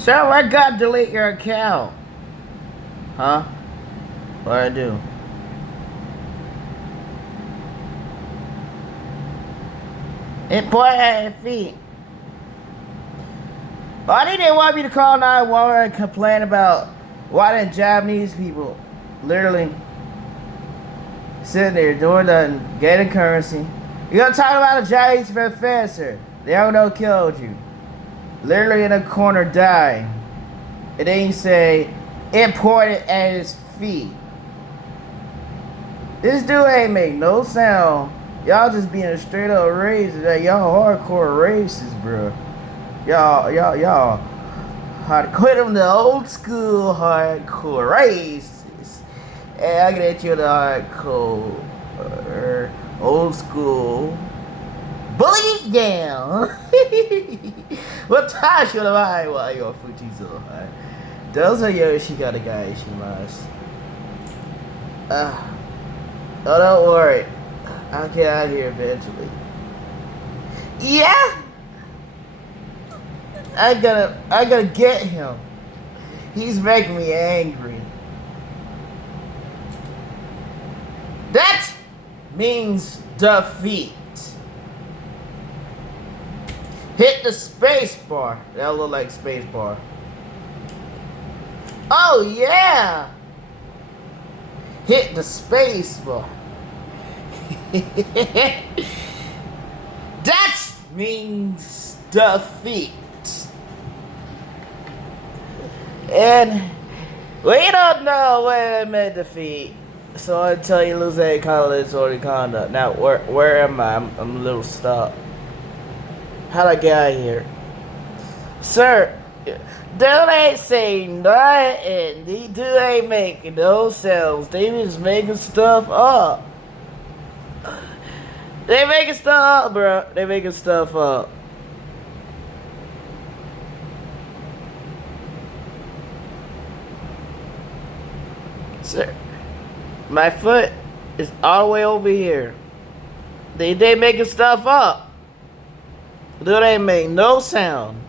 So I got to delete your account. Huh? What I do? It point at feet. Why did they want me to call 911 and complain about why the Japanese people literally sitting there doing nothing, getting currency? You're gonna talk about a Japanese professor. They don't know killed you. Literally in a corner dying. And then you say it pointed at his feet. This dude ain't make no sound. Y'all just being a straight up racist. Like, y'all hardcore racist, bro. Y'all hard quit them the old school hardcore racists. And I get you the hardcore old school bully it down. What time should I want your footy so high? Those are your shikata guys, shimasu. Oh, don't worry. I'll get out of here eventually. Yeah! I gotta get him. He's making me angry. That means defeat. Hit the space bar. That look like space bar. Oh yeah! Hit the space bar. That means defeat. And we don't know when I meant defeat. So I tell you, lose a college or the conduct. Now, where am I? I'm a little stuck. How'd I get out of here? Sir, don't ain't saying nothing. These two ain't making no sounds. They just making stuff up. They making stuff up, bro. They making stuff up. Sir, my foot is all the way over here. They making stuff up. Dude ain't make no sound.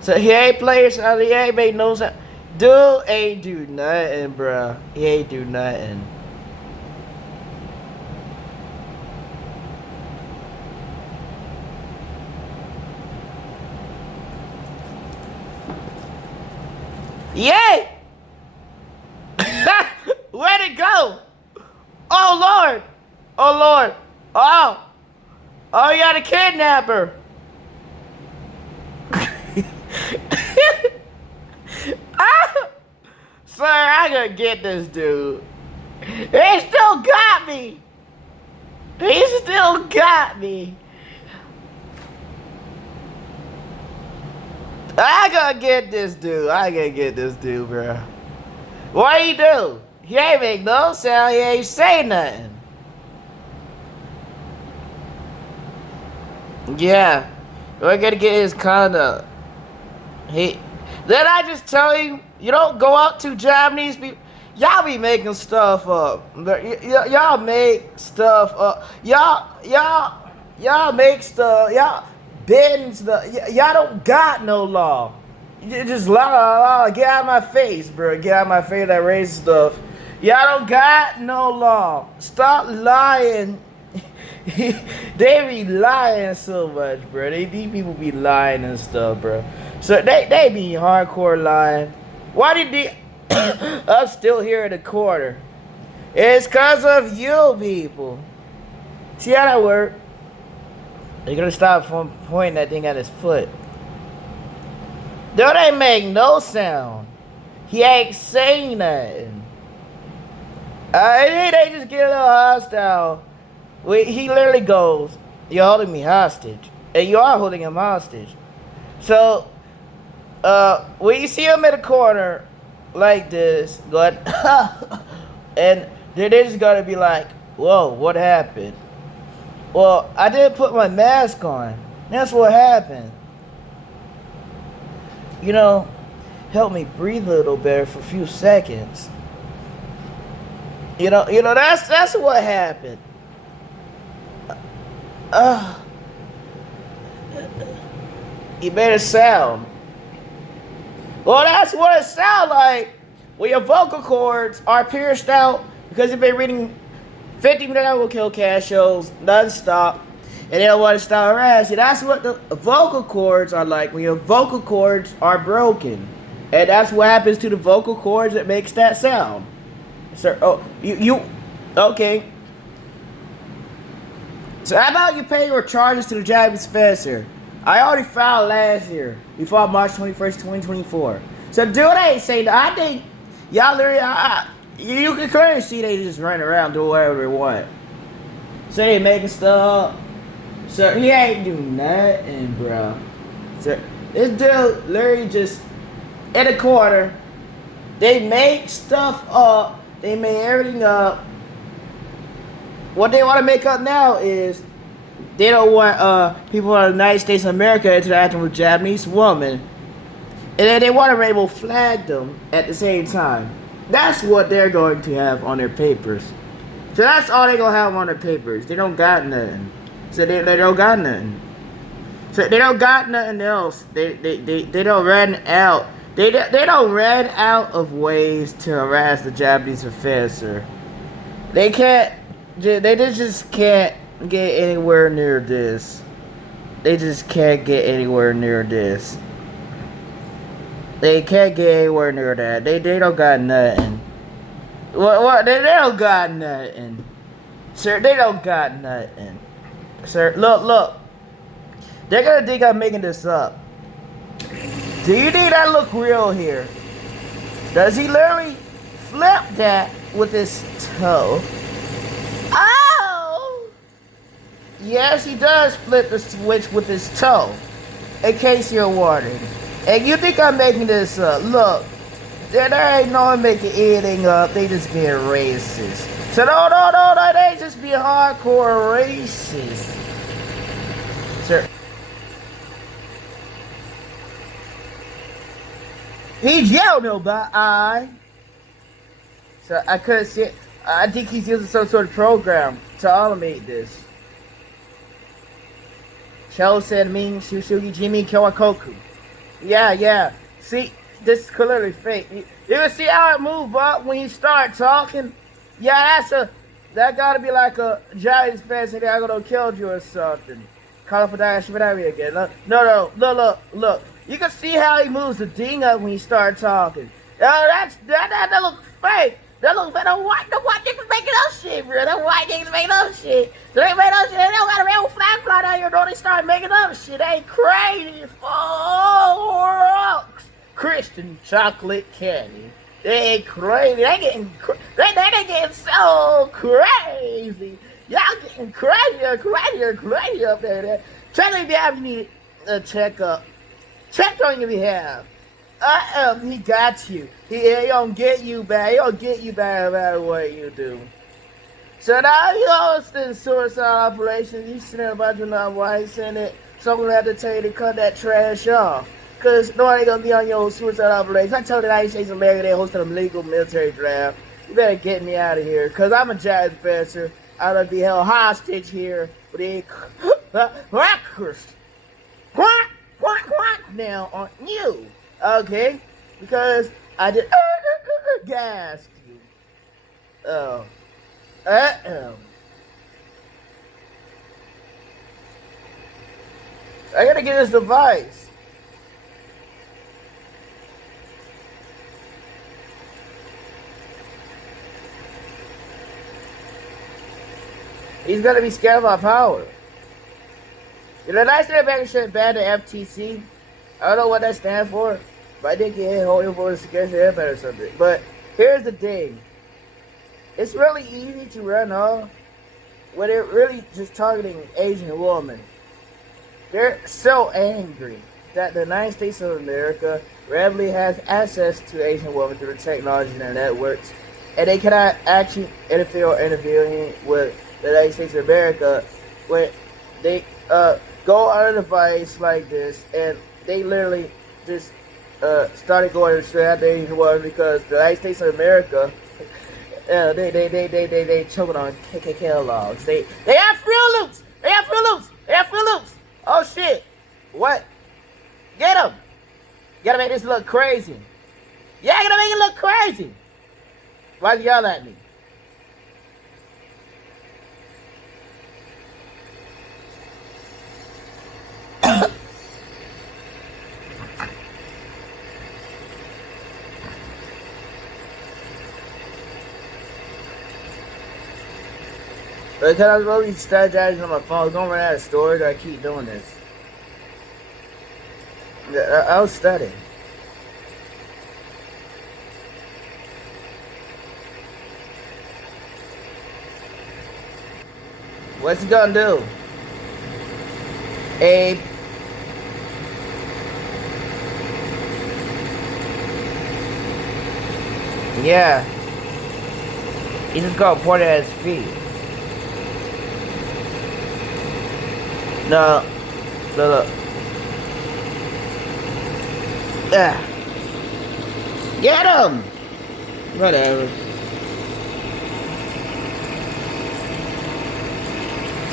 So he ain't playing, so he ain't make no sound. Dude ain't do nothing, bruh. He ain't do nothing. Yay! Where'd it go? Oh Lord! Oh Lord! Oh! Oh, you got a kidnapper! Ah! Sir, I gotta get this dude. He still got me! He still got me! I gotta get this dude. I gotta get this dude, bro. What he do? He ain't make no sound. He ain't say nothing. Yeah, we're gonna get his conduct. Did I just tell you? You don't go out to Japanese people. Y'all be making stuff up. Y'all make stuff up. Y'all make stuff. Y'all bend stuff. Y'all don't got no law. You just lie. Get out of my face, bro. Get out of my face. That racist stuff. Y'all don't got no law. Stop lying. They be lying so much, bro. These people be lying and stuff, bro. So they be hardcore lying. Why did they? I'm still here in the corner. It's cause of you people. See how that work? They're gonna stop from pointing that thing at his foot. Don't they make no sound? He ain't saying nothing. They just get a little hostile. He literally goes, "You're holding me hostage," and you are holding him hostage. So, when you see him in the corner like this, going, and they're just gonna be like, "Whoa, what happened?" Well, I didn't put my mask on. That's what happened. You know, help me breathe a little better for a few seconds. You know, that's what happened. He made a sound. Well, that's what it sounds like when your vocal cords are pierced out because you've been reading 50-minute will kill cash shows non-stop and they don't want to stop harassing. That's what the vocal cords are like when your vocal cords are broken. And that's what happens to the vocal cords that makes that sound. Sir, oh, you okay. So how about you pay your charges to the Japanese professor? I already filed last year. We filed March 21st, 2024. So dude, I ain't saying that. I think y'all literally, you can clearly see they just run around doing whatever they want. So they making stuff. So he ain't do nothing, bro. So this dude literally just in the corner. They make stuff up. They make everything up. What they want to make up now is they don't want people in the United States of America interacting with Japanese women. And then they want to rainbow flag them at the same time. That's what they're going to have on their papers. So that's all they're going to have on their papers. They don't got nothing. So they don't got nothing. So they don't got nothing else. They don't run out. They don't run out of ways to harass the Japanese professor. They can't. They just can't get anywhere near this. They just can't get anywhere near this. They can't get anywhere near that. They don't got nothing. What? They don't got nothing. Sir, they don't got nothing. Sir, look. They're gonna think I'm making this up. Do you think that look real here? Does he literally flip that with his toe? Oh! Yes, he does flip the switch with his toe. In case you're wondering. And you think I'm making this up. Look, there ain't no one making anything up. They just being racist. So no, they just be hardcore racist. Sir. He's yelled about I. So I couldn't see it. I think he's using some sort of program to automate this. Cho said Ming Shushugi Jimmy Kawakoku. Yeah. See, this is clearly fake. You can see how it move up when you start talking? Yeah, that gotta be like a Japanese person that gonna kill you or something. Call for that Shibari again. No, look. You can see how he moves the ding up when he start talking. Oh, that looks fake. That looks fake. The white niggas making up shit, bro. The white niggas making up shit. They ain't making up shit. They don't got a real flag fly down here, though. They start making up shit. They ain't crazy. Oh, Christian chocolate candy. They ain't crazy. They getting so crazy. Y'all getting crazy up there. Check on your behalf. You need a checkup. Check on your behalf. He got you. He don't get you back. He don't get you back no matter what you do. So now you hosting suicide operations. You sitting a bunch of non-whites in it. So I'm gonna have to tell you to cut that trash off. Cause nobody gonna be on your suicide operations. I told the United States of America they hosted a legal military draft. You better get me out of here. Cause I'm a jazz professor. I'm gonna be held hostage here with the crackers. Quack now on you. Okay? Because I just gassed you. Oh. I gotta get this device. He's gonna be scared of our power. You know, nice that back should ban the FTC. I don't know what that stands for, but I think he ain't holding for the security airport or something. But here's the thing. It's really easy to run off when they're really just targeting Asian women. They're so angry that the United States of America readily has access to Asian women through the technology and their networks, and they cannot actually interfere with the United States of America when they go on a device like this, and they literally just started going straight at the Asian women because the United States of America, they choking on KKK logs. They have Fruit Loops. They have Fruit Loops. Oh shit! What? Get him! gotta make this look crazy. Yeah, I gotta make it look crazy. Why you yell at me? Because I was really strategizing on my phone. I was gonna run out of storage. I keep doing this. I was studying. What's he gonna do? Abe. Yeah. He just got pointed at his feet. No. Look. Yeah. Get him! Whatever.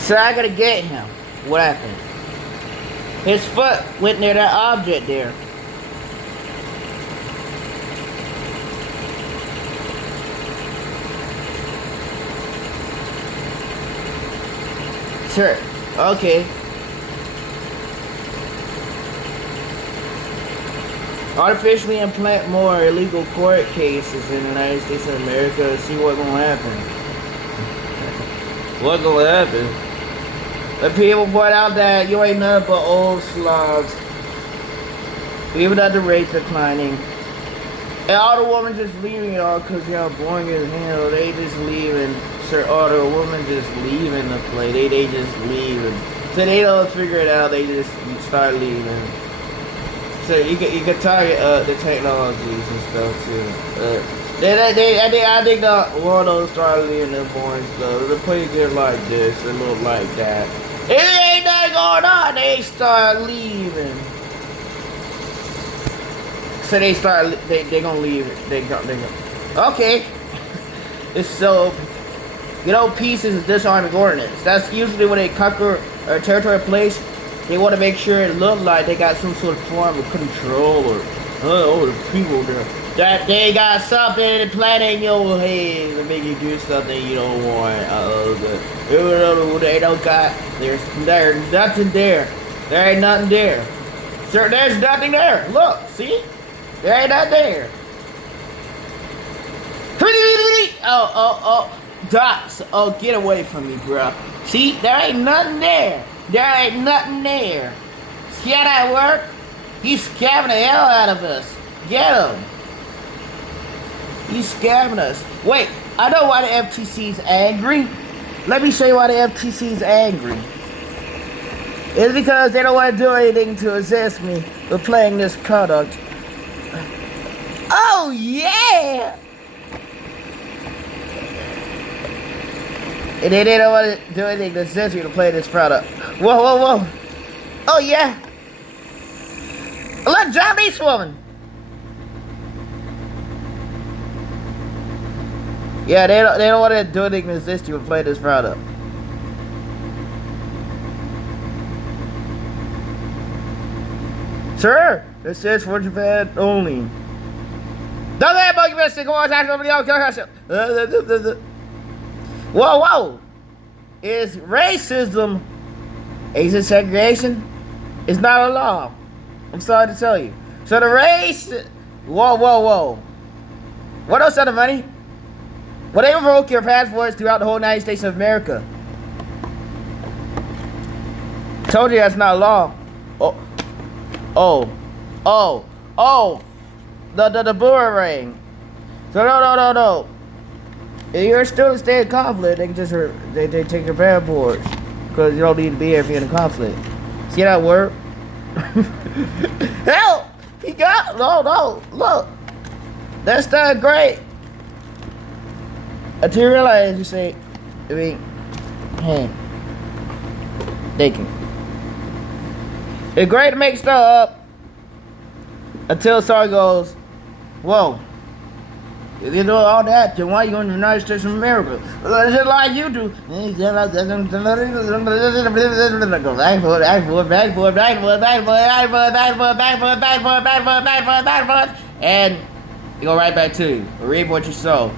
So I gotta get him. What happened? His foot went near that object there. Sure. Okay. Artificially implant more illegal court cases in the United States of America to see what's gonna happen. What's gonna happen? The people point out that you ain't nothing but old slobs. Even that the rates declining. And all the women just leaving y'all because y'all boring as hell. They just leaving. Sir, all the women just leaving the play. They just leaving. So they don't figure it out. They just start leaving. So you can target the technologies and stuff too. I think the world will start leaving the boring stuff. The play get like this, it look like that. It ain't nothing going on. They start leaving. So they gonna leave it. They go. Okay. It's so. Peace is disarming ordinance. That's usually when they conquer a territory place. They want to make sure it look like they got some sort of form of control or the people there. That they got something planted in your head to make you do something you don't want. They don't got. There's nothing there. There ain't nothing there. Sir, there's nothing there. Look, see? There ain't nothing there. Dots. Oh, get away from me, bro. See, there ain't nothing there. There ain't nothing there. See how that work? He's scamming the hell out of us. Get him. He's scamming us. Wait, I know why the FTC's angry. Let me show you why the FTC's angry. It's because they don't want to do anything to assist me with playing this product. Oh, yeah! And they don't want to do anything to assist you to play this product. Whoa. Oh, yeah. Look, John East woman. Yeah, they don't want to do anything to assist you to play this product. Sure. This is for Japan only. Don't let bug you stick on Whoa. Is racism Asian segregation? It's not a law. I'm sorry to tell you. So the race. Whoa. What else on the money? Well, they revoke your passports throughout the whole United States of America. Told you that's not a law. The boomerang. So no. If you're still in a state of conflict, they can just they take your passports because you don't need to be here if you're in a conflict. See that work? Help! He got no. Look, that's not great. Until you realize, you say, hey, they can. It's great to make stuff up until someone goes, whoa, If you do all that, then why are you going to the United States of America? Just like you do. Go back forth, back forth, back forth, back forth, back forth, back forth, back forth, back forth, back forth, back forth, back forth, back forth, and it go right back to you. Read what you saw.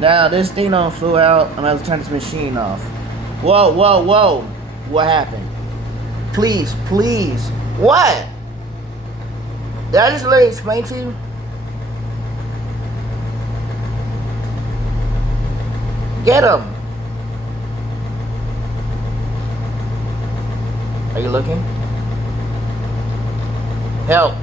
Now this thing don't flew out, and I have to turn this machine off. Whoa, whoa, whoa! What happened? Please, please. What? Did I just let it explain to you? Get him! Are you looking? Help!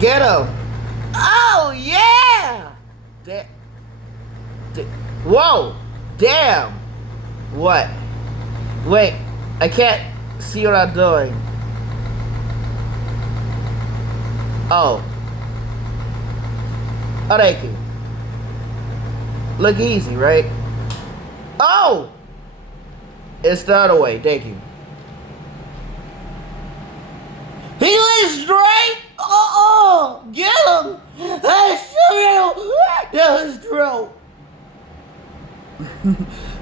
Get him! Oh yeah! Whoa! Damn! What? Wait, I can't see what I'm doing. Oh. Oh, thank you. Look easy, right? Oh! It's the other way, thank you. He went straight! Oh! Get him! That's true! That was true!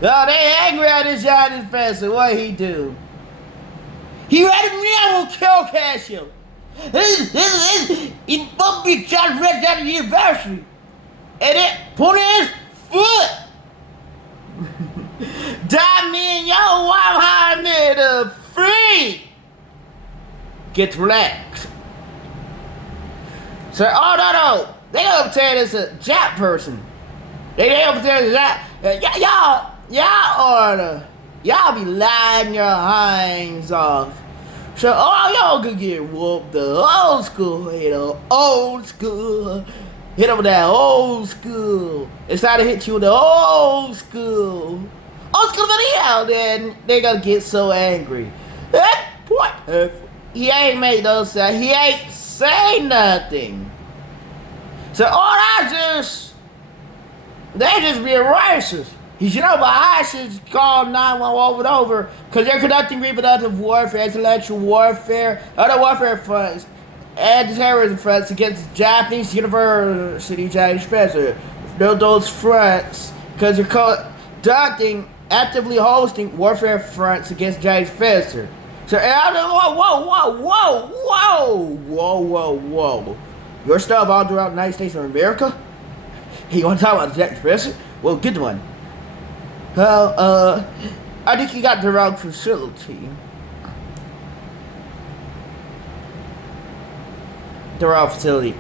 Oh, they angry at this Johnny Spencer. What he do? He ready me, I will kill Casio. He bumped me John Fred at the university. And it put his foot. Die me and your wife hired me to free. Get relaxed. So, oh no. They gonna pretend it's a Jap person. They gonna pretend it's Jap. Y'all be lying your hinds off. So, oh, y'all could get whooped the old school, old school. Hit them with that old school. It's time to hit you with the old school. Old school video, then they gonna get so angry. That point, he ain't made no sound. He ain't say nothing. So, they just being racist. You know, but I should call 911 over because they're conducting reproductive warfare, intellectual warfare, other warfare fronts, and terrorism fronts against Japanese University Chinese Spencer. Those fronts, because they're conducting, actively hosting warfare fronts against Chinese Spencer. So, whoa. Your stuff all throughout the United States of America? You want to talk about Chinese Spencer? Well, good one. Well, I think you got the wrong facility. The wrong facility.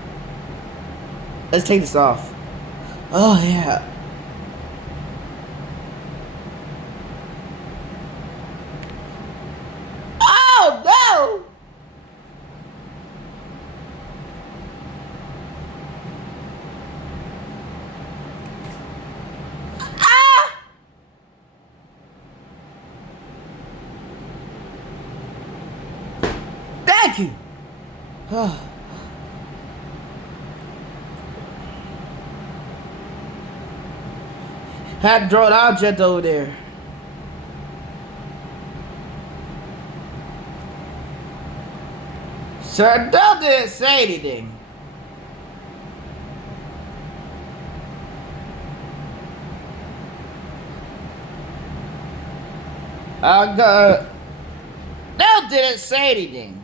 Let's take this off. Oh, yeah. Oh, no! Thank you. Had to draw an object over there. Sir, Dell didn't say anything. Dell didn't say anything.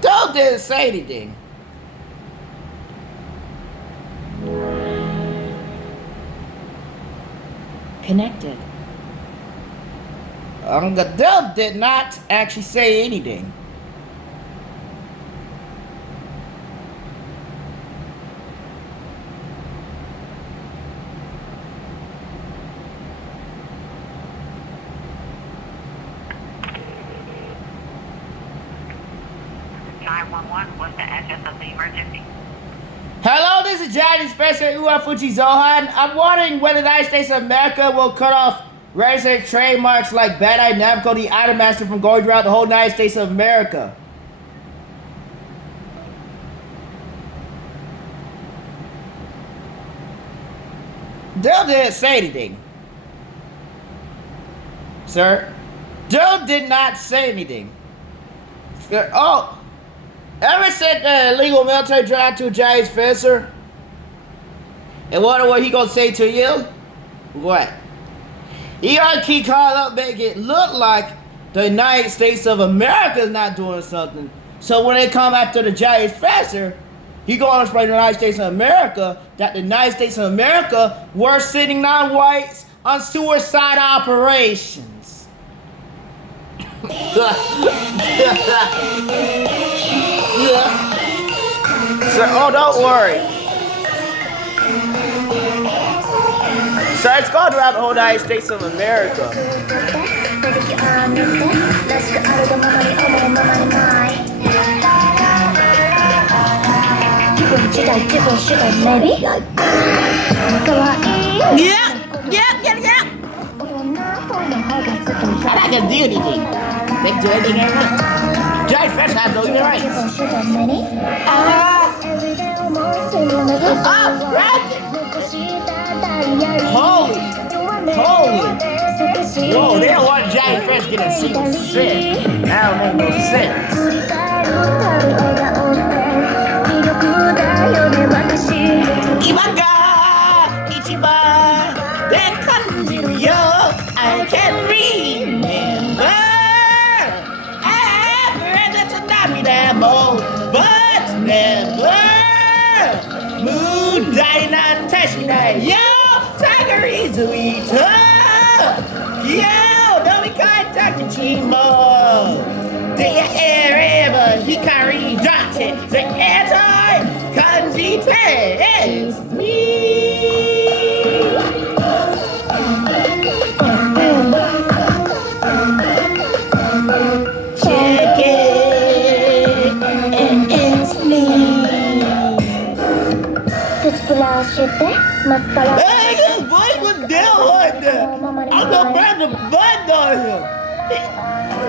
Dell didn't say anything. Connected. Dell did not actually say anything. What's the address of the emergency? Hello, this is Johnny Spencer, Uafuji Zohan. I'm wondering whether the United States of America will cut off registered trademarks like Bad Eye Namco, the Item Master, from going throughout the whole United States of America. Dale didn't say anything. Sir, Dale did not say anything. Oh, ever said the illegal military drive to Jay's Fencer? And wonder what he gonna say to you? What? He gonna keep calling up, make it look like the United States of America is not doing something. So when they come after the Jay's Fencer, he gonna explain to the United States of America that the United States of America were sending non-whites on suicide operations. So, oh, don't worry. So it's going around the whole United States of America. Yeah. I'm not gonna do anything. They do anything they want. Judge Fresh has no human rights. Holy. Whoa, they don't want Judge Fresh getting a single cent. That don't make no sense. Imaga, Ichiba, that country, yo, I can't remember. I've heard that tsunami that but never. Moon Dina Tashina, yo, Tiger is sweet. Yo, don't be contact Chimo. The air, Hikari Dante, the anti-kanji taste me. Check it, it's me. Hey, this voice was down like that. I'm gonna press the button on him.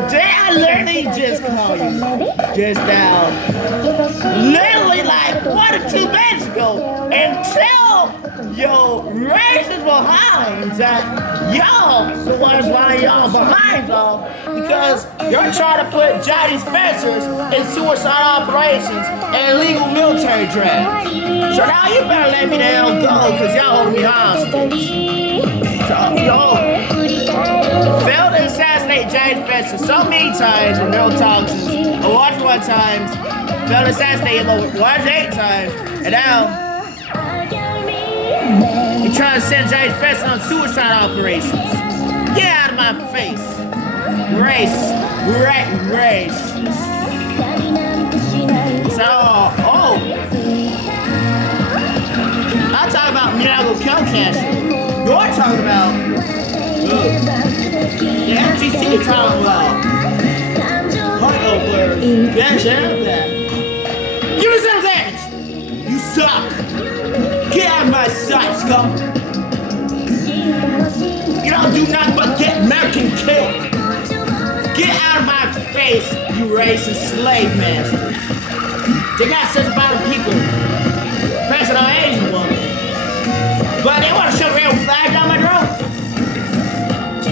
Jay, I literally just called you just now. Literally like 1 or 2 minutes ago. And tell your racist behinds that y'all the ones running y'all behinds off because you're trying to put Johnny's Fencers in suicide operations and illegal military draft. So now you better let me the hell go because y'all holding me hostage. So y'all failed to assassinate James Fencer so many times with neurotoxins, or watched 1 time, failed to assassinate him over 108 times, and now you're trying to send James Fencer on suicide operations. Get out of my face. Race. So, I'm talking about Minago Killcast. You're talking about the FTC talking about hungovers. Bitch, that. You deserve that. You suck. Get out of my sight, scum. You don't do nothing but get American killed. Get out of my face, you racist slave masters. They got such about people pressing on Asian woman. But they want to show the real flag down my throat.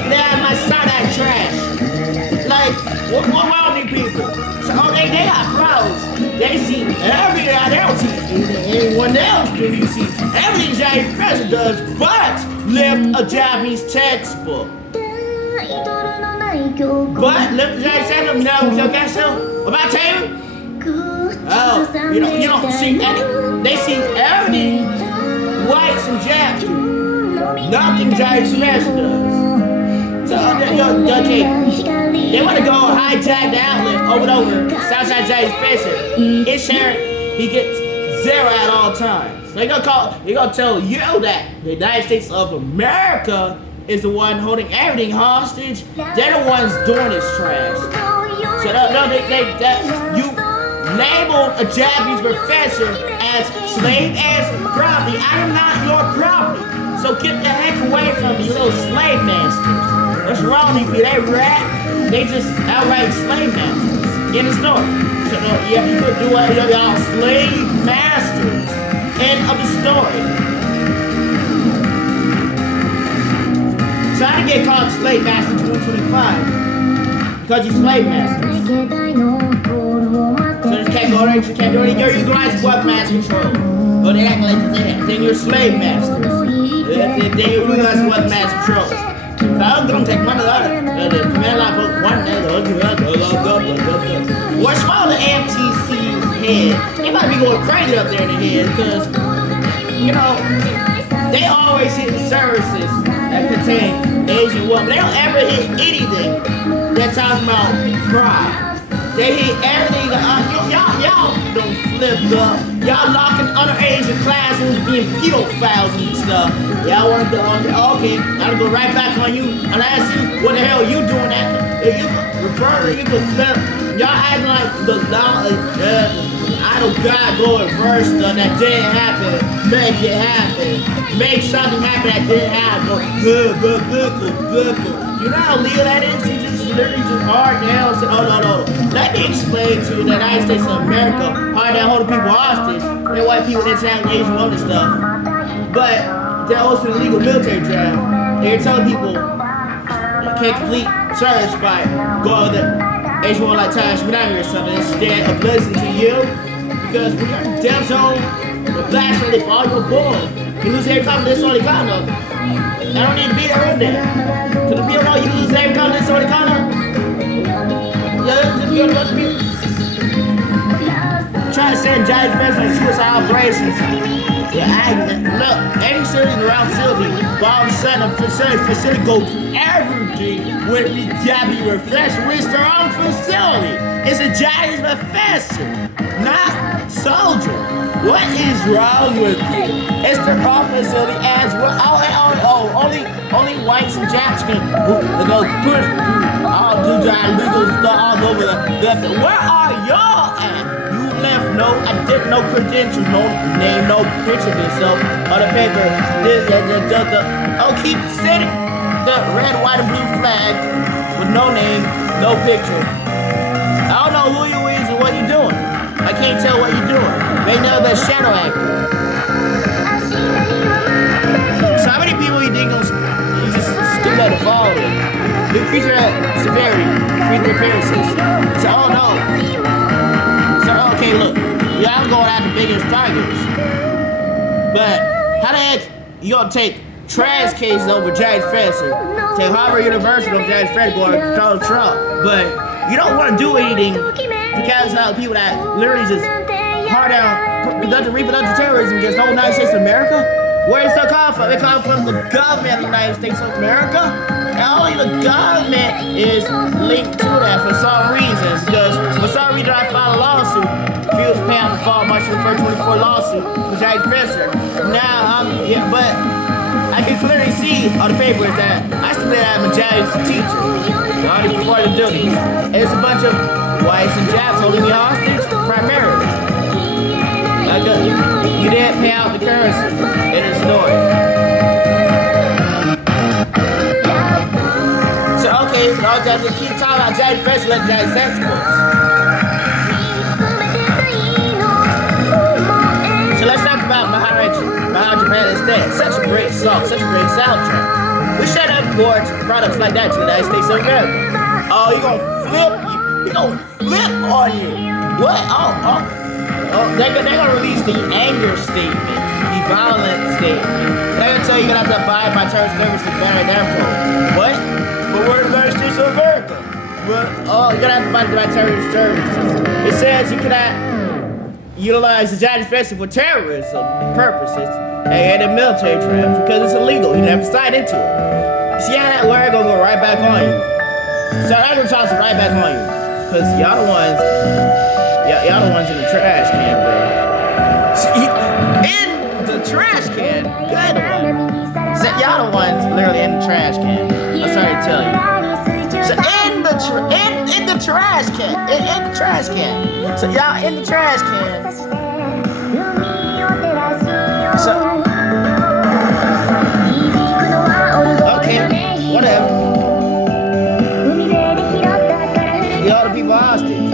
They're my side trash. Like, what wrong with these people? So, they got pros. They see everything they don't see anyone else do. You see everything James Fraser does but lift a Japanese textbook. But lift the Japanese textbook, no, about to tell you? Oh, you don't see any. They see everything whites and Japs do. Nothing James Fraser does. So, okay, they want to go hijack the outlet over and over. Southside James Fraser. It's sure he gets 0 at all times. So they're gonna tell you that the United States of America is the one holding everything hostage. They're the ones doing this trash. So you labeled a Japanese professor as slave as property. I am not your property. So get the heck away from me, you little slave masters. What's wrong with you? They rat. They just outright slave masters in the store. So yeah, you could do what y'all slave masters. End of the story. Trying to get called slave master 2025 because you slave masters. So just can't go there, you can't do anything. You're utilizing weapon mass control. But they act like that. Then you're slave masters. Then you're utilizing weapon mass control. So I'm gonna take one of the other. The command line book one day. What's wrong with the MTC's head? They might be going crazy up there in the head because, you know, they always hit services that contain Asian women. They don't ever hit anything that talking about pride. They hit everything. Y'all don't flip up. Y'all locking underage in classrooms being pedophiles and stuff. Y'all want to go on. Okay, I'll go right back on you and ask you what the hell you doing that? If you refer, you can flip. Y'all acting like the idol God go reverse stuff that didn't happen. Make it happen. Make something happen that didn't happen. Good. You know how legal that is? You just literally just hard down and say, oh no. Let me explain to you the United States of America hard down holding people hostage. They're white people that trying Asian women and stuff. But they're also the legal military draft. They're telling people you can't complete service by going with the Asian woman like Mount or something instead of listening to you. Because when you're in the death zone, the blast rate for all your boys. You lose every confidence on the economy. I don't need to be there in there. To the people know you lose every confidence on the economy. Trying to send giant fence on suicide operations. Look, any city around facility, but all of a sudden a facility goes everything with the job you refresh with their own facility. It's a giant professor, not soldier. What is wrong with you? It's the wrong facility as well. Only whites and Japs can go push all do giant legal stuff all over the. Where are y'all at? No credentials, no name, no picture of yourself on the paper. Keep sitting the red, white, and blue flag with no name, no picture. I don't know who you is and what you're doing. I can't tell what you're doing. They know the shadow actor. So how many people you think you just still let it fall in? Increase your severity, increase your appearances. So okay, look. Y'all going after biggest targets. But how the heck you gonna take trash cases over James Fetzer? Take Harvard University over James Fetzer going to Donald Trump. But you don't want to do anything to cancel out people that literally just hard down reproductive terrorism against the whole United States of America. Where does that come from? It comes from the government of the United States of America. And only the government is linked to that for some reason. Because for some reason I filed a lawsuit. Feels paying to fall much for the first 24 lawsuit with James Fetzer. Now, but I can clearly see on the papers that I still am a James teacher. Already before the duties. And it's a bunch of whites and Japs holding me hostage, primarily. You didn't pay out the currency in the story. So, okay, I'll just keep talking about James Fetzer like James exports. So let's talk about Japan instead. Such a great song, such a great soundtrack. We should import products like that to the United States of America. Oh, you gonna flip on you. What? They're gonna release the anger statement, the violent statement. They're gonna tell you you're gonna have to abide by terms of service to ban their code. What? But we're the United States of America. You're gonna have to abide by terms of services. It says you cannot utilize the United States for terrorism purposes and the military draft because it's illegal. You never signed into it. See how that word gonna go right back on you. So that gonna toss it right back on you. Cause y'all the ones in the trash can, bro. See, in the trash can, good one. So y'all the ones literally in the trash can. I'm sorry to tell you. So in the trash can. So y'all in the trash can. So okay, whatever. Y'all the people hostage.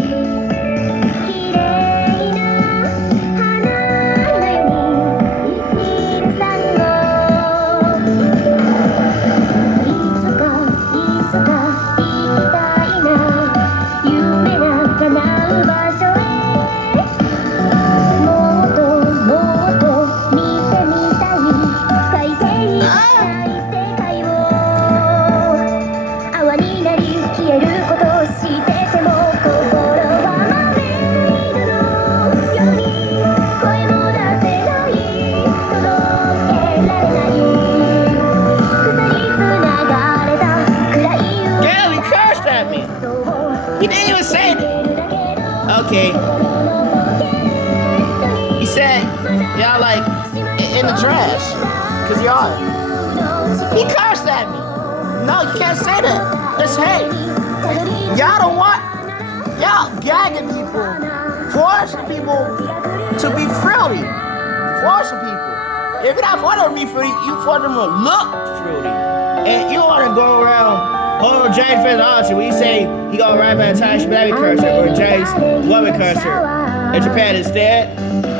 just say it. Okay. He said, y'all like in the trash. Cause y'all. He cursed at me. No, you can't say that. That's hate. Y'all don't want. Y'all gagging people. Forcing people to be fruity. Forcing people. If you're not for them to be fruity, you for them to look fruity. And you want to go around, hold on James Fred's answer when you say he gonna ride by a Thai baby cursor or James woman cursor in Japan instead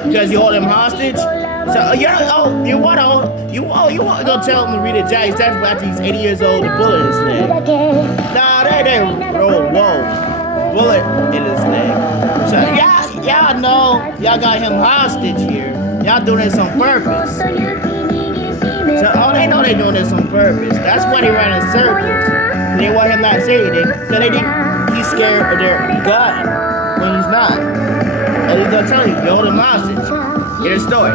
because you hold him hostage. So you want to tell him to read a James statue after he's 80 years old, the bullet in his leg. Nah, whoa, bullet in his leg. So y'all know y'all got him hostage here. Y'all doing this on purpose. So they know they doing this on purpose. That's why they run in circles. They want him not to say anything. So they think he's scared of their gun when he's not. And he's gonna tell you hold him hostage. Here's the story.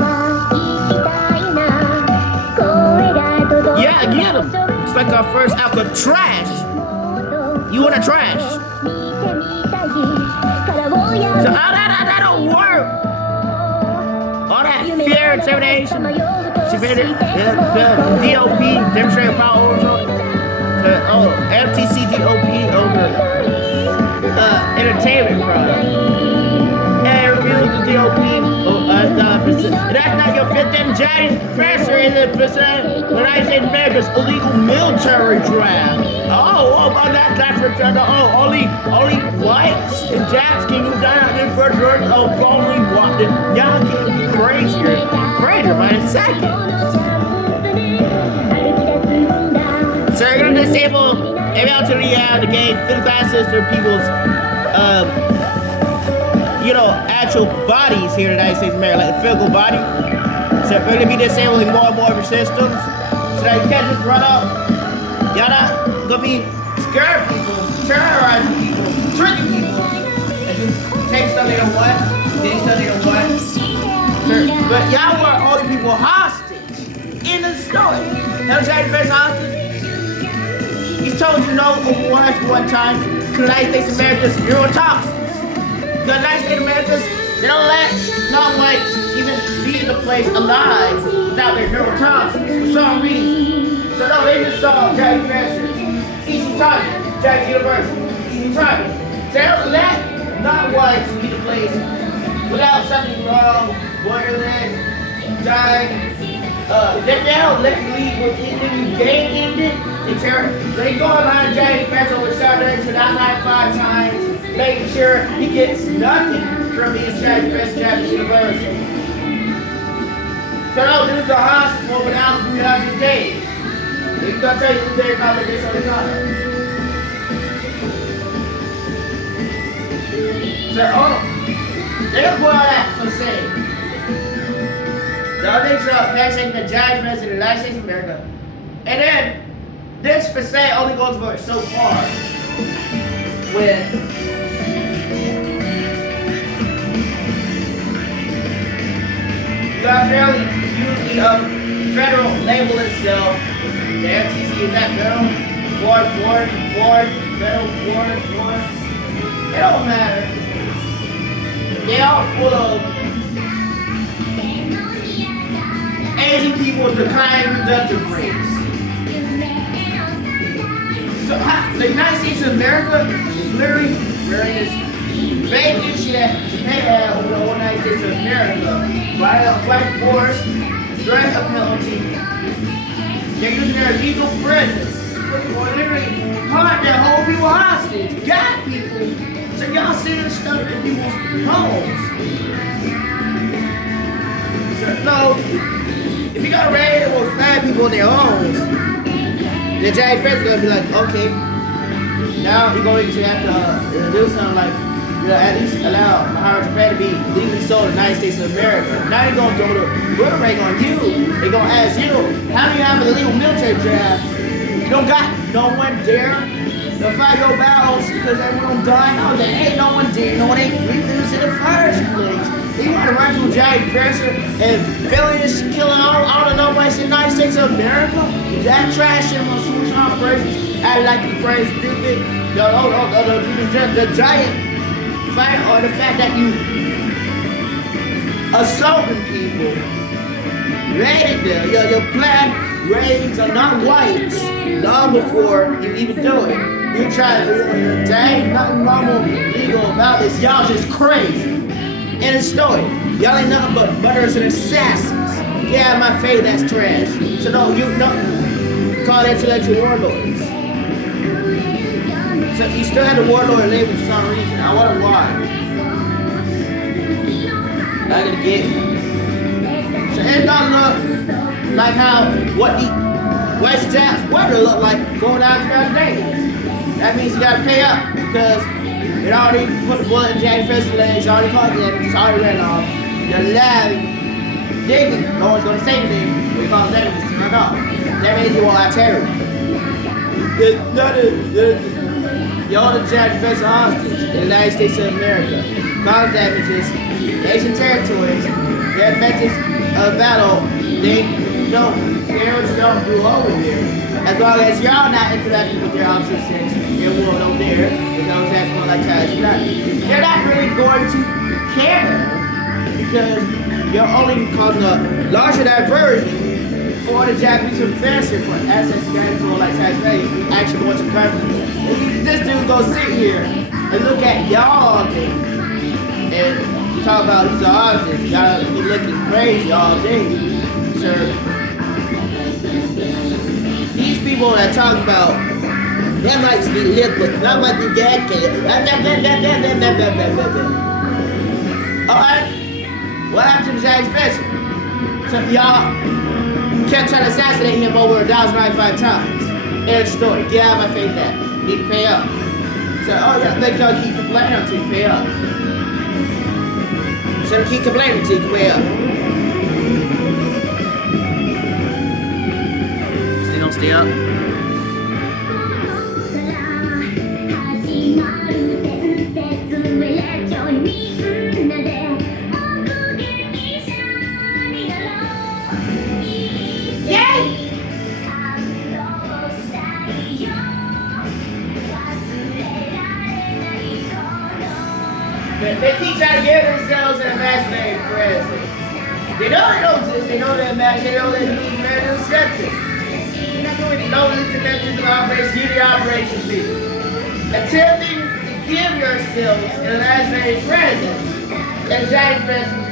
Yeah, get him. It's like our first alcohol trash. You want to trash? So all that don't work. All that fear and intimidation. She figured the DOP, demonstrated power over MTC DOP over entertainment product. And refused the DOP. That's not your 15th James Professor in the United States of America's illegal military draft. That's return. Only whites and Jacks can use that in first word. Only white. Y'all get crazier by the second. So you're gonna disable every opportunity to gain physical access to people's actual bodies here in the United States of America, like the physical body. So we're gonna be disabling more and more of your systems so that you can't just run up. Y'all not gonna be scaring people, terrorizing people, tricking people. If you take stuff they don't want, then stuff they don't want. But y'all were holding people hostage in the story. That was James Fred's hostage. He's told you no over 101 times because the United States of America's neurotoxins. The United States of America's, they don't let non-whites even be in the place alive without their neurotoxins for some reason. So no, they just saw Jack Professor, easy target, Jack University, easy target. They don't let non-whites be the place without something wrong, borderline, dying. They don't let you leave with anything game ended. They go online Jack Professor with Saturday to that night 5 times, making sure he gets nothing from his Jack Professor Japanese University. So no, this is a hospital without 300 days. He's gonna tell you the day about this on the contract. So they're gonna put all that for sale. The other truck passing the Jack Professor in the United States of America. And then this for sale only goes for so far. With you got fairly use the federal label itself. The FTC is that federal? Ford, federal, Ford. It don't matter. They all full of Asian people with declining reproductive rates. So the United States of America is literally wearing this fake issue that Japan had over the whole United States of America. By a flight force, threat of penalty. They're using their legal presence. Or literally hard that hold people hostage, got people. So y'all see this stuff in people's homes. So no, if you got a raid that will flag people in their homes, then Jack Fred's gonna be like, okay, now you're going to have to do something like, at least allow Mahara Japan to be legally sold in the United States of America. Now you're gonna throw the murder rate on you. They're gonna ask you, how do you have an illegal military draft? You don't got no one there. They'll fight your battles because everyone died. No, there ain't no one there. No one ain't refused in the first place. You want to run to a Jack Professor and villains killing all the nobodies in the United States of America? That trash and solution operations. act like you brain stupid. The giant fight on the fact that you assaulting people, raiding them. Your plan raids are not whites long before you even do it. You try to, there ain't nothing normal, legal about this. Y'all just crazy. End of story. Y'all ain't nothing but murderers and assassins. Get out of my face, that's trash. So no, you call that intellectual warlords. So you still had the warlord label for some reason. I wonder why. Not gonna get it. So it's gonna look like how what the West Japs weather look like 4 hours a day. That means you gotta pay up because it already put the bullet in Jack Fist's legs, already caught them, it's already ran off. You're alive, digging, no one's gonna say anything. We call them just to run off. That means you won't have terror. You hold the Jack Fist hostage in the United States of America. Cause damages, nation territories, their methods of battle, they don't care what you don't do over here. As long as y'all not interacting with their opposite sex, your world over there, you know exactly what like that. You're not really going to care because you're only causing a larger diversion for the Japanese offensive for assets guys or like tax value actually going to country. This dude go sit here and look at y'all things and you talk about these objects, y'all be looking crazy all day, sir. These people that talk about that might be liquid, that might be gas alright? What happened to the Jack Special? So y'all kept trying to assassinate him over 1,095 times. End of story. Get out of my face that. You need to pay up. So, oh yeah, let y'all keep complaining until you pay up. So keep complaining until you pay up. Still gonna stay up? They keep trying to give themselves an imaginary presence. They know they don't exist. They know they're imaginary. They know they're very deceptive. You're not doing no interventions of operation. You the operation people. Attempting to give yourselves an imaginary presence. And giant presence.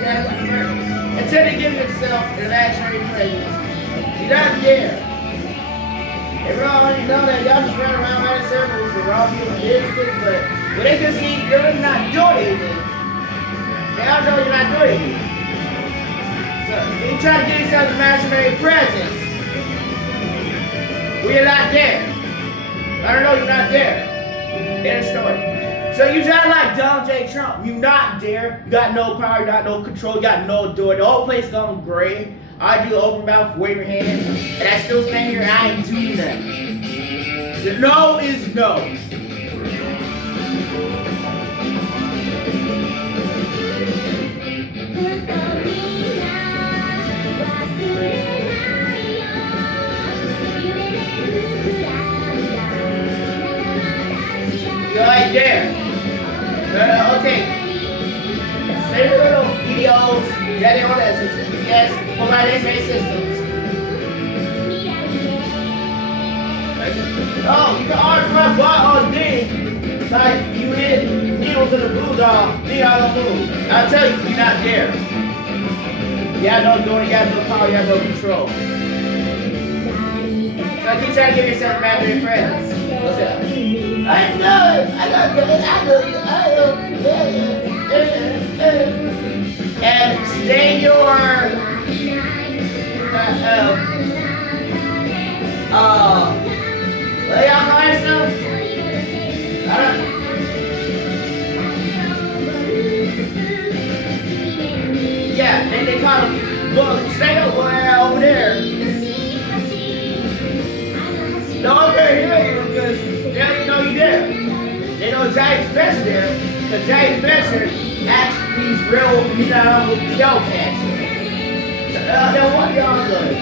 Attempting to give yourself an imaginary presence. You're not there. Everyone already know that y'all just run around in circles and all people business, but when they just see you're really not doing anything, they all know you're not doing anything. So you try to get yourself an imaginary presence. We're not there. I don't know you're not there. End of story. So you try like Donald J. Trump. You're not there. You got no power, you got no control, you got no door. The whole place gone gray. I do open mouth, wave your hands, and I still stand here and I ain't doing that. The no is no. You're right there. Okay. Same little videos, yeah, they all that system. Yes, mobile interface systems. Oh, you can argue my butt all day. Like you hit needles in the blue dog, me on the move. I'll tell you, you're not there. You have no doing, you have no power, you have no control. So I keep trying to give yourself a imaginary presence. What's that? I know it. I know and stay your what y'all call yourself? I don't. Yeah, they call them. Well, stay over there. No one can hear you because they don't know you're there. They know Jay Spencer there because Jay Spencer actually means real, shell catcher. So, then what y'all doing?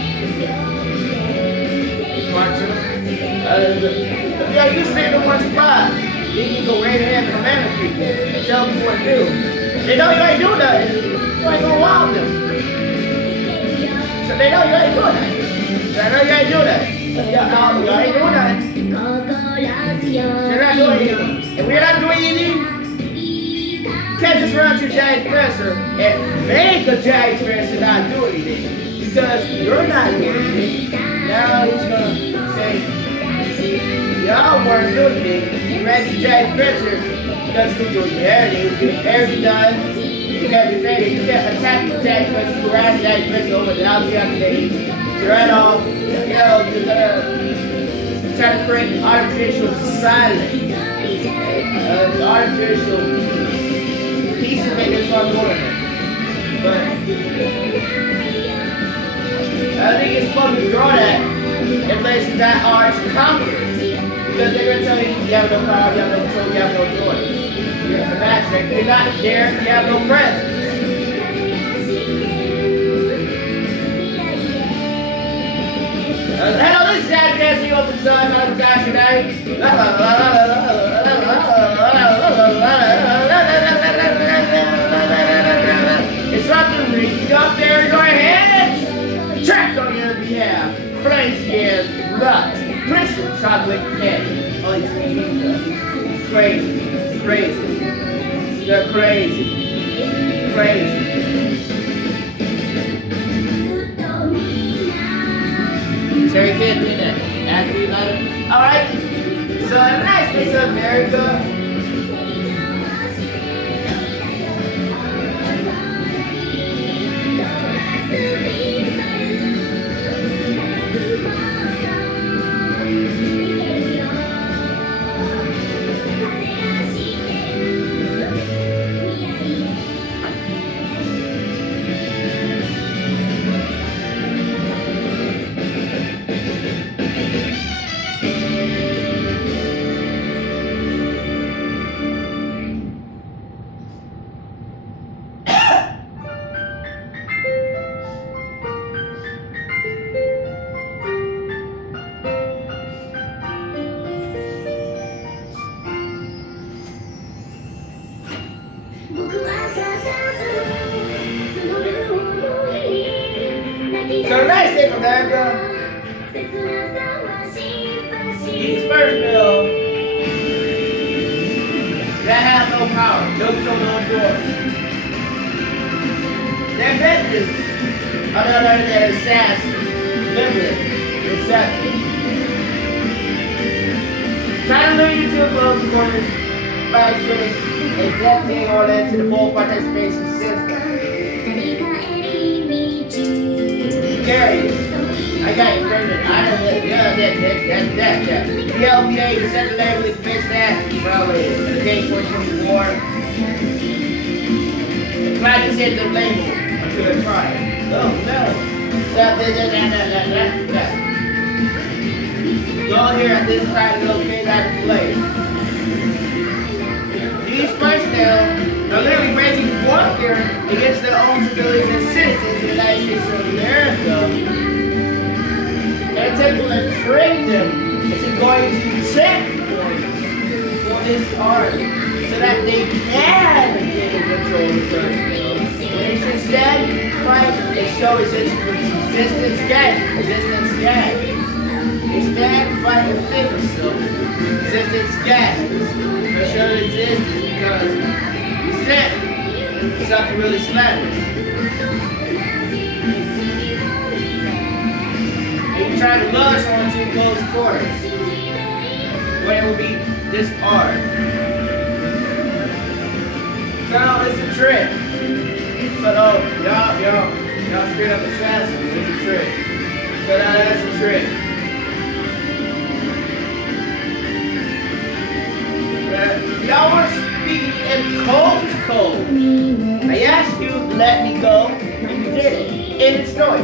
Yeah, you sit in one spot. Then you go right ahead and command people and tell them what to do. They know you ain't do nothing. You ain't gonna wow them. So they know you ain't doing that. So they know you ain't doing that. You ain't doing nothing. You're not doing anything. If we're not doing anything, you can't just run to Jack Spencer and make a Jack Spencer not do anything. Because you're not doing anything. Now he's gonna say, y'all weren't doing anything. You ran to Jack Spencer because he was doing everything. He was getting everything done. You can't be faded. You can't attack Jack Spencer. You ran Jack Spencer over the other days. You ran off. You try to create artificial silence. Artificial peacemakers from doing it. But I think it's supposed to draw that in places that are conquerors. Because they're going to tell you have no power, you have no control, you have no joy. You're not there, you have no presence. Hello, this is Jack Dancing Off the Sun, I'm Josh today. It's something to reach up there in your head. Trapped on your behalf. Plain scared, nuts. Christian chocolate candy. All these things crazy. Crazy. They're crazy. Crazy. So you can't do that. After you got it. Alright. So in the United States of America, So nice day from America. These first bill that have no power, no control, no authority. Their vengeance are none other than assassins, limited, deceptive. Trying to lure you to a close quarters, vice critics, and death being ordered to the full participation system. Gary, I got you printed. I don't know that. The LPA, the Central Labor fixed that. Probably the case 424. Glad you said the label until they try it. No. Go here at this side to locate that place. These personnel are literally raising warfare against their own civilians and citizens in the United States of America. And take them and train them into going to checkpoints for this army so that they can get in control of the personnel. When it's instead, fight and show resistance gains. Instead, fight and think yourself. Resistance gains. Show resistance because instead, something really slanderous. You try to lure someone to close quarters, when it will be disarmed. So it's a trick. So y'all straight up assassins. It's a trick. So that's a trick. Y'all were speaking in code. I asked you to let me go, and you did it. End of story. I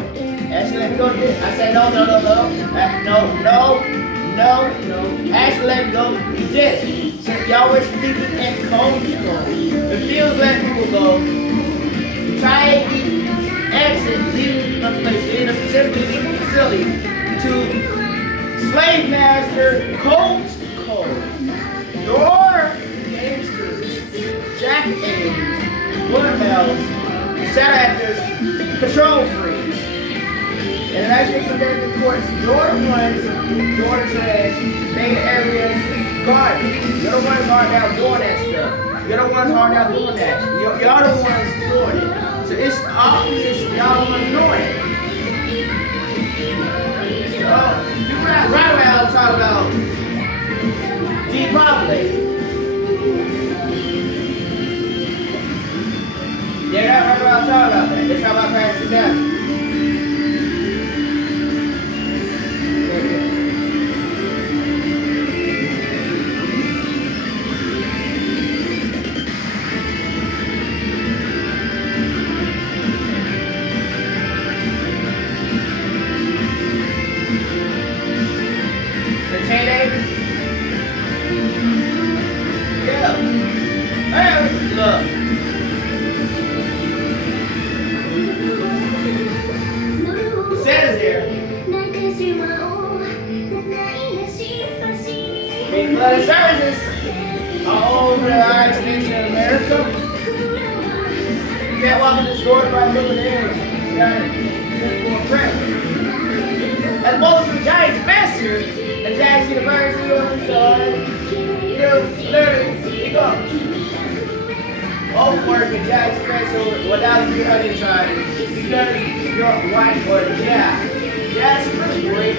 asked you to let me go, you did it. I said no. I asked you to let me go, you did it. So y'all were speaking in code. Refuse to let people go. Try and exit, leave the place, leave the facility to Slave Master, Colt Cole, your gangsters, Jack Ames, Watermelons, Shadow Actors, Control Freeze. And the United States of American courts, you're the ones doing trash, making areas garbage. You're the ones hard out doing that stuff. You're the ones hard out doing that. Y'all the ones doing it. So it's obvious y'all the ones doing it. So you right around talking about depopulating. Yeah, that's right around talking about that. That's how my parents down. The services all over the United States of America. You can't walk in the store by looking in. You gotta go prep. As opposed to Giants Master at Giants University literally, you go overwork at Giants Master 1,300 times because you're white or Jack. That's really great.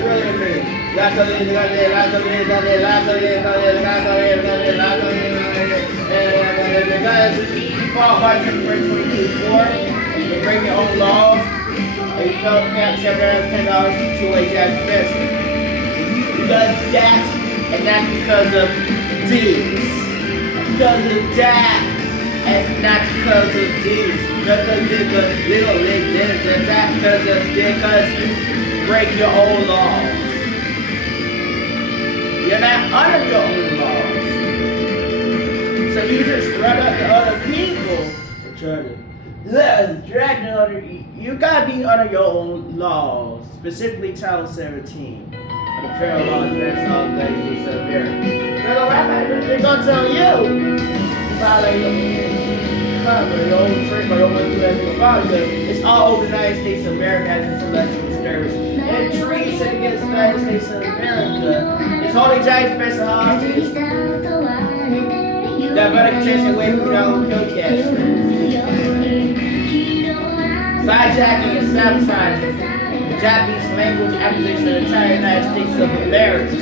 Because you fought white people for 2024, you break your own laws, and you felt cap $710 to a Jack Spencer. Because that, and that's because of this. Because of that, and not because of this. Because you break your own laws. You're not under your own laws. So you just run up to other people and try to drag them under. You gotta be under your own laws, specifically Title 17 of the Federal Law Advanced Law of the United States of America. They're gonna tell you violate your own trick or your own intellectual property. It's all over the United States of America as intellectual disturbance. And treason against the United States of America. It's only Giants Spencer hostage. Diverting attention away from your own kill catch. Hijacking and sabotaging the Japanese language acquisition of the entire United States of America.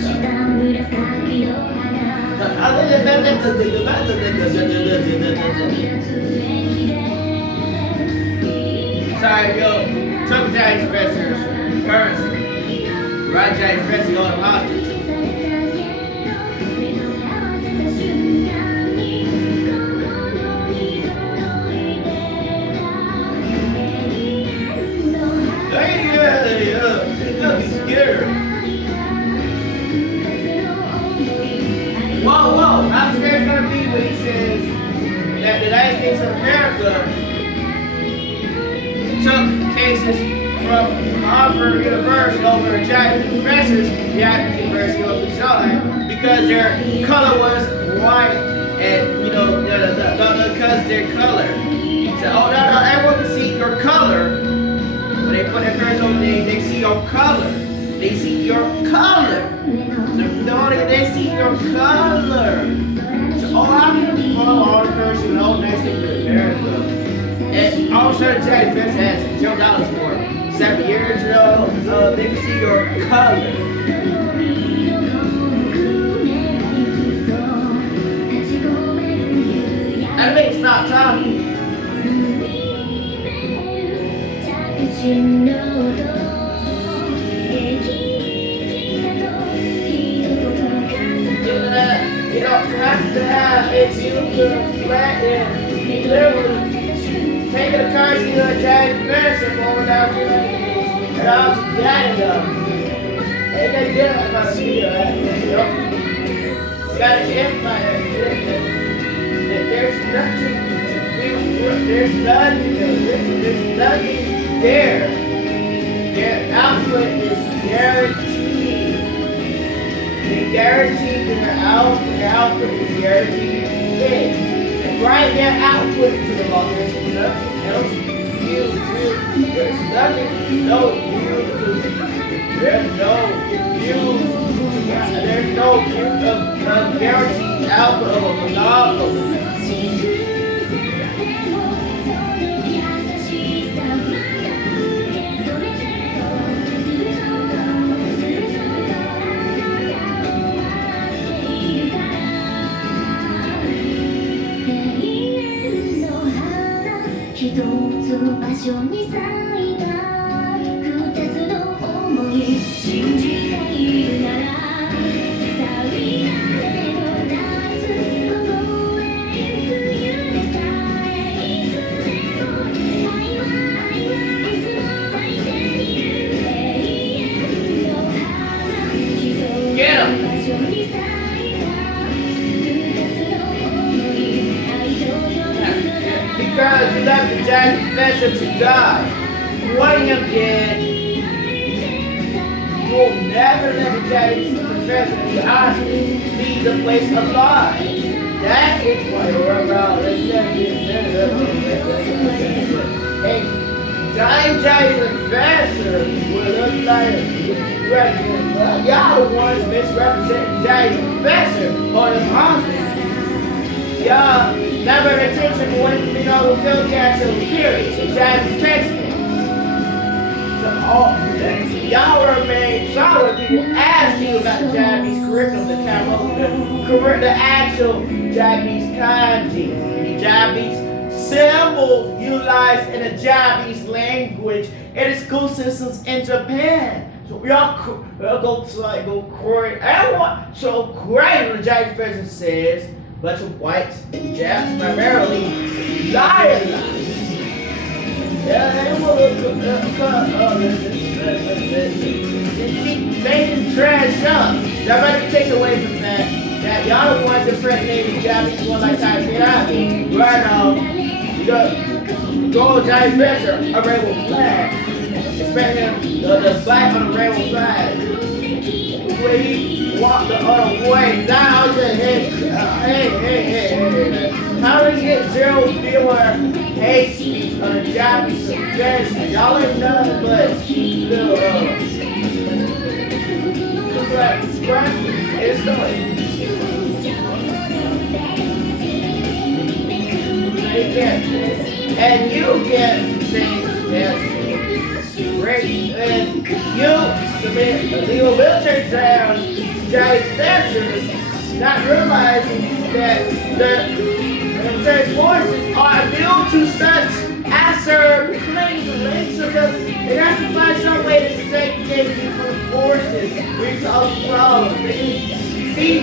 Sorry, yo, took Giants Spencer's currency. Right, Giants Spencer on hostage. Whoa, how scared it's gonna be when he says that the United States of America took cases from Harvard University over to Japanese professors, Japanese University of Design, because their color was white, and because their color. So, no, everyone can see your color. When they put their curves over there, they see your color. They see your color. So they see your color. So I'm gonna follow all the curves in the whole United States of America. And all of a sudden, Jack Vince has $0 for it. 7 years ago, they can see your color. I mean, stop talking. You don't have to have a beautiful flat and literally take the currency of a giant person for without doing anything. And all you got though. Ain't that good about a video, you got an empire. There's nothing to do. There's nothing there. Their output is guaranteed. guaranteed their output is guaranteed fixed. And right their output to the law, there's nothing else there's nothing, no view to, there's no view of guaranteed output of a monopoly. Because you left the giant professor to die. One of them dead. You will never let the giant professor in the hospital leave the place alive. That is why you're around. A giant professor will look like y'all the ones misrepresenting giant professor on the hospital. Y'all never attention for when you know the film actual period. The giant professor. So y'all remain solid. People ask you about the Japanese curriculum, the actual Japanese kanji, the Japanese symbols utilized in the Japanese language in the school systems in Japan. So y'all go crazy. Everyone so great when the Japanese president says bunch of whites and Japs primarily lionize. Yeah, they will keep making trash up. Y'all better take away from that. That y'all the ones impregnating the Japanese one like Taipei. Right now, the gold giant professor, a rainbow flag. Expecting the flag on the rainbow flag. When he walked the other way, now just hey. How do you get zero viewer hate speech on a Japanese convention? Y'all ain't nothing but little it's going. And you can say yes. Great. And you submit illegal military grounds to giant investors, not realizing that the military forces are immune to such acerb claims and links, so they have to find some way to segregate these forces. Reach all the problems. See,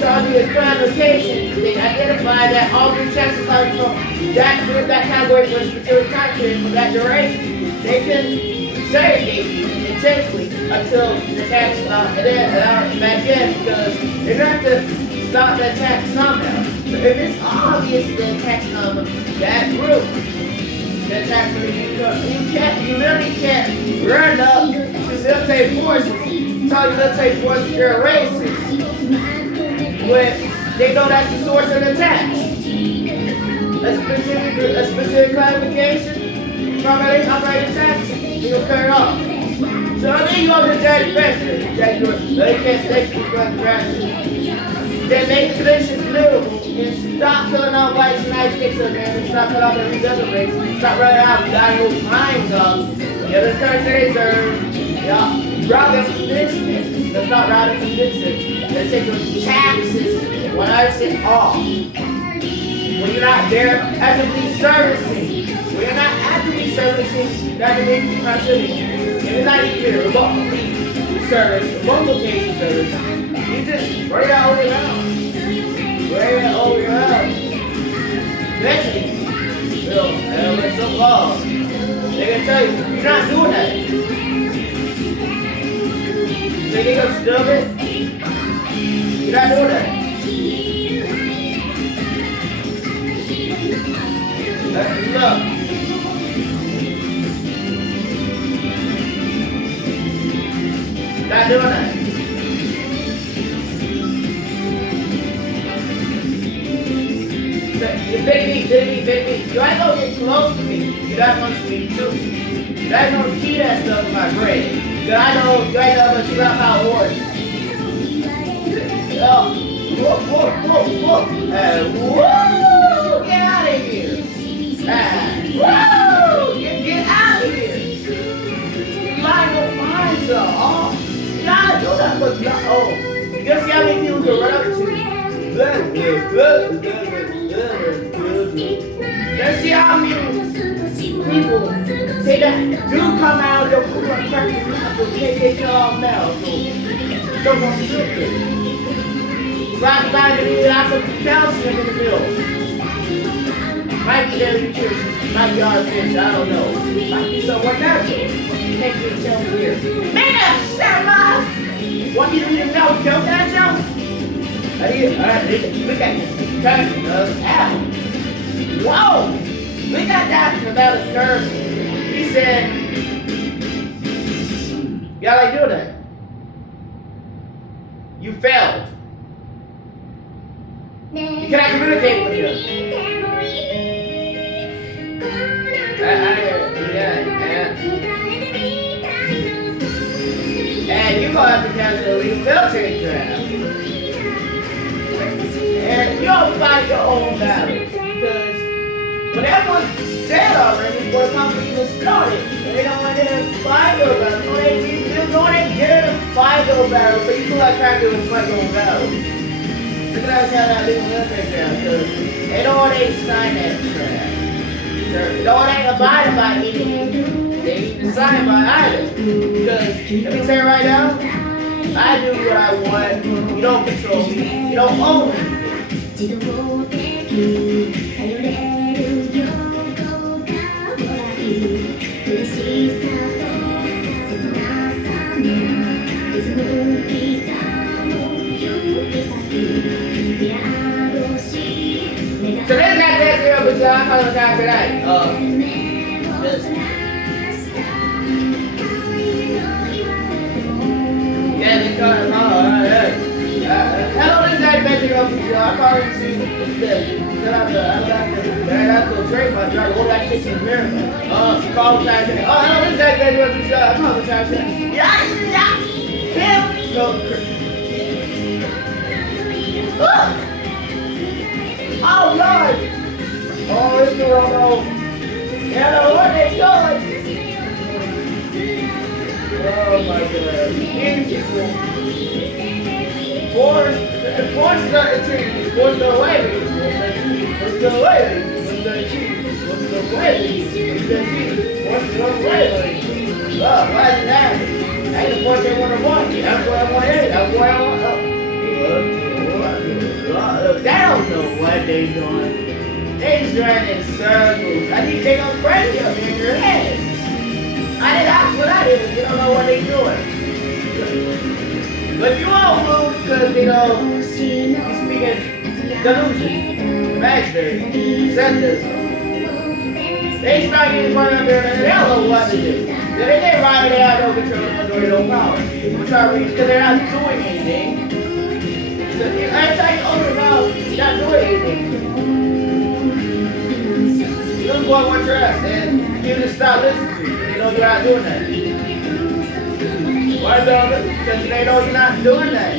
saw the clarification. They identify that all the checks are coming from that category for a specific time period for that duration. They can segregate you intentionally until the attack stops, and then back in because they're going to have to stop the attack somehow. So if it's obvious the attack's on that group, the attack for you literally can't run up to military forces, tell your military forces you're racist, when they know that's the source of the attack. A specific clarification from an attack, you will cut it off. So then you go to the judge faster. They can't stay for Then make conditions livable and stop killing all whites and United States of America. Stop killing all the other races. Stop running out of valuable minds up. Yeah, the currency they deserve. Yeah, rob them from distance. Let's not rob them from distance. Let's take your taxes 100% off. When you're not there actively servicing. When you're not actively servicing, that means you're not servicing. It's not even a remote service, remote location service. You just bring it over your house. Bring it over your house. Eventually, there's some laws. They can tell you, you're not doing that. They think I'm stupid? You're not doing that. Look. Not doing that. You ain't gonna get close to me. You're not gonna speak to me. You ain't gonna keep that stuff in my brain. Cause I know you ain't gonna shoot out my orders. Whoa. Woo! Get out of here. Woo! Get out of here. Mind your minds up. Oh, y'all do that, but oh. You see how many people can run up to you? Let's see how many people say that do come out of your pool and crack your mouth and take your arm now. So, don't want to shoot it. Rock back and eat out some calcium in the milk. Might be there nutrition, might be artificial, I don't know. Might be somewhere natural. Take your tell me here. Man, Sarah! Want you to eat a milk, don't that jump? Look at this. Cursing us out. Whoa! Look at that about his cursing. He said, y'all ain't doing that. You failed. You cannot communicate with him. And you're going to have to cancel a legal military draft. And you don't fight your own battles. Because when everyone's dead already, before the company even started, they don't want to fight those battles. So they don't get to fight those battles. So you feel like trying to fight your own battles. Look at how that legal military draft. Because they don't want to sign that draft. They don't abide by anything. They ain't decided by either. Because, let me say it right now, I do what I want. You don't control me. You don't own me. So let's not that girl, but y'all call it time tonight. Yeah, they call it. Hello, this is that magic of you. I call it see the. I have to trade my driver. What that shit in America? Call time tonight. Oh, hello, this is that magic of you. I call it time tonight. Yeah. Him. So. Oh Lord! Oh, it's the wrong road. Yeah, no, what they doing? Oh my God! Beautiful. Force 13. What's the way? What's the way? What's the cheese? What's the way? What's the cheese? What's the way? Oh, why is that? I ain't the point they want to watch. That's what I want to hear. That's what I want. They don't know what they doing. They just running in circles. I think they gonna break you in your heads. That's what I did. You don't know what they doing. But you won't move because they don't speak delusion, imaginary, sentence. They start getting one up there and they don't know what to do. They get right and they have no control or no power. Because they're not doing anything. Every time you open your mouth, you're not doing anything. You don't go on one trust and you just stop listening to you. You know you're not doing that. Why don't they? Because they know you're not doing that.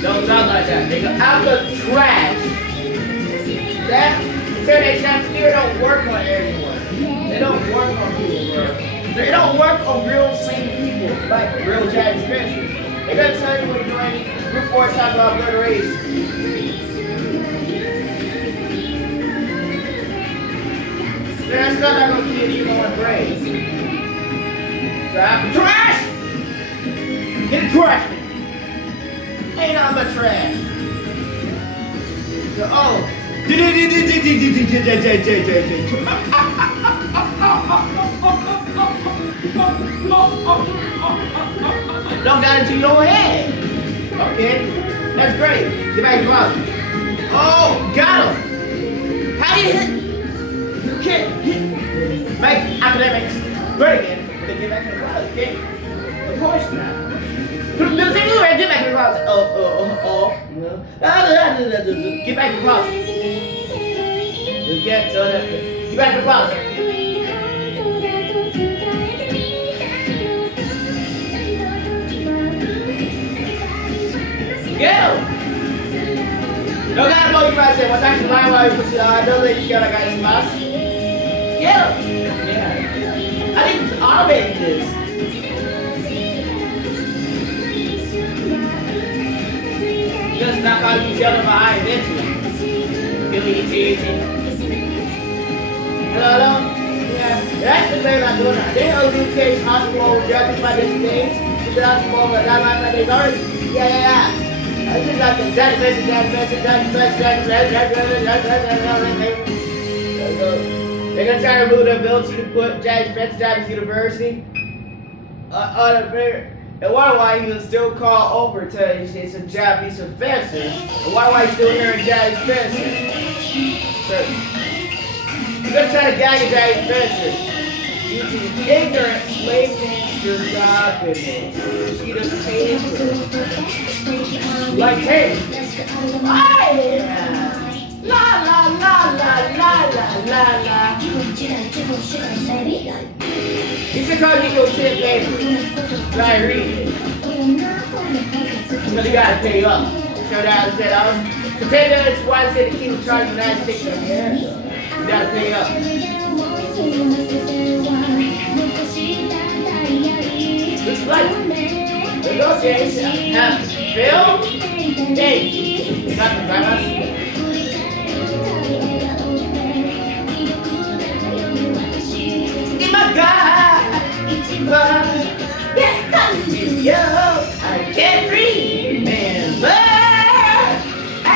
Don't talk like that. They go out the trash. That accreditation here don't work on everyone. They don't work on people, bro. They don't work on real sane people, like real Jack Spencer. They're gonna tell you what you're doing before it's talking about obliteration. They're still not gonna give you one praise. So trash! Get trash! Ain't nothing but trash. So, oh. Don't got into your head. Okay, that's great. Get back to closet. Oh, got him. How do you hit? You can't hit. Make academics great again. to get back in the closet. Okay? Of course not. Get back in the closet. No. Get back in the closet. Get back in the closet. Go! No gotta blow your mind. What's actually my wife? I know that you got a guy's boss. Yeah. I didn't automate this. Just knock out each other behind eventually. Easy. Hello? Yeah. That's the thing I'm doing now. They know these case hospital judges by these things. The hospital that I like by these artists. Yeah. I just like the Jack message. They're gonna try to remove the ability to put Jack's Jack's University on a prayer. And wonder why he was still called over to it's a Japanese offensive. And wonder why he's still here in Japanese offensive. So, you're gonna try to gag a Japanese offensive. Due to ignorant slave master documents. She doesn't pay into it. Like, hey! La. You should call me your tip paper. Try to read it. Because you gotta pay up. Show that $10. Compare that to why I said to keep charging that $6. Yeah. You gotta pay up. Looks like negotiation. Phil? Hey, you got the drive. Yo, I can't remember. I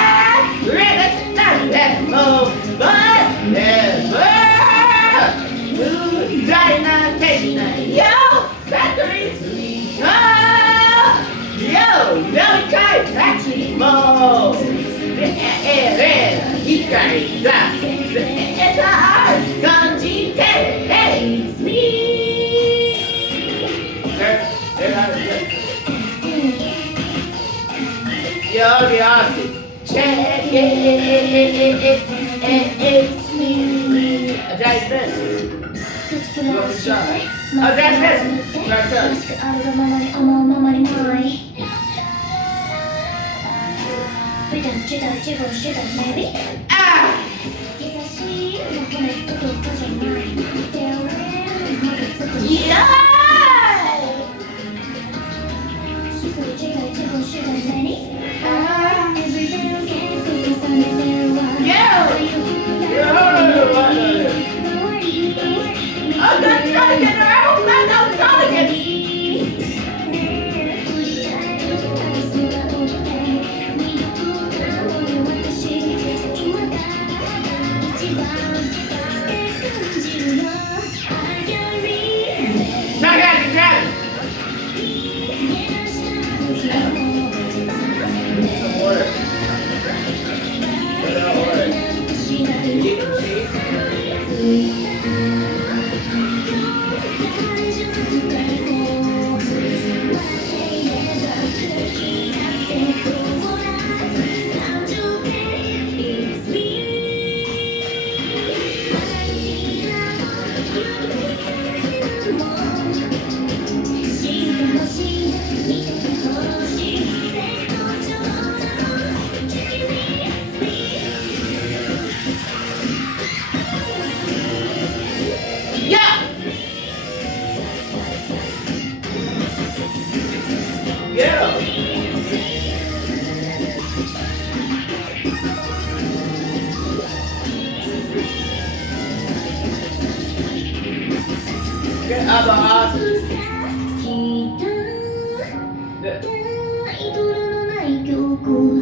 really not that low, but never. Ooh, dynamite, yo, factory, yo, no kind, factory, mo. He can't stop. It's a hard country, hey, me. Yo, the artist. Check it's me. A giant fence. You want to shot? A giant fence. Right turn. Ah! Yeah! I'm not trying to get her out. I'm not trying to get her.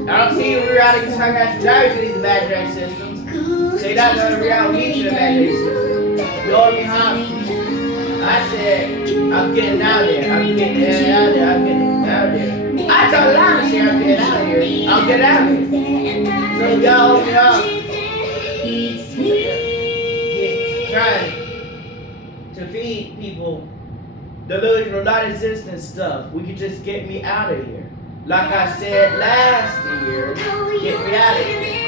I don't see reality psychiatrists to these imaginary systems. They don't know the reality needs of imaginary systems. Lord me harm. I said, I'm getting out there. I'm getting out there. I'm getting out there. I told honestly, I'm getting out here. I'll get out here. So y'all, trying to feed people delusional, non-existent stuff. We could just get me out of here. Like I said last year, get me out of here.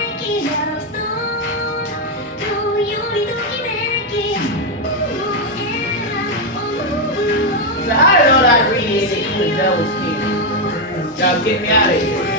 So I don't know that really is the devil's kingdom. Y'all get me out of here.